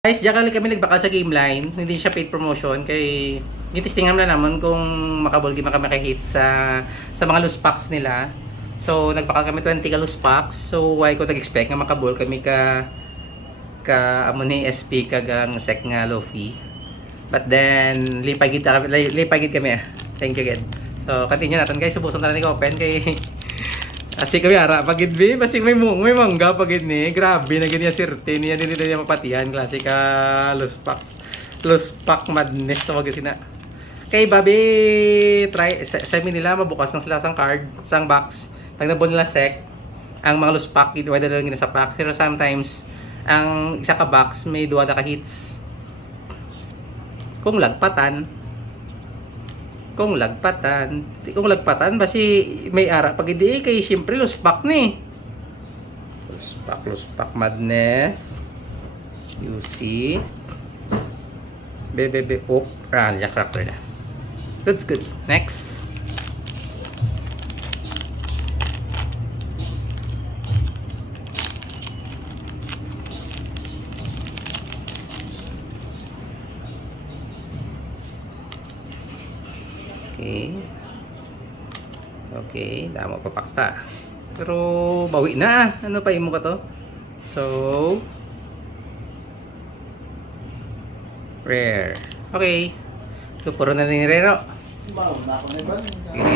Guys, diyan kami nagbaka sa game line. Hindi siya paid promotion. Kay gitistingan na naman kung makabulgi man kami kahit sa mga loose packs nila. So, nagbaka kami 20 ka loose packs. So, why ko nag-expect nga makabul kami ka amo ni SP kagang sec nga low fee. But then, lipagid kami ah. Thank you again. So, continue natin guys. Subukan na rin open kay kasi kami ara pagid bi basi may mangga pagid ni grabe na ganyan sirte niya din niya mapatihan klase ka lost pack madness tawag sina kay babi try semi nila mabukas ng sila sang card sang box pag nabon nila sec ang mga lost pack whether lang sa pack pero sometimes ang isa ka box may duwa ka hits kung lagpatan basi may ara pag hindi kay syempre lost pack ni lost pack madness you see bebe op jack cracker na goods next okay damo pa paksta pero bawi na ano pa imo ka to so rare okay ito puro na rin rare sige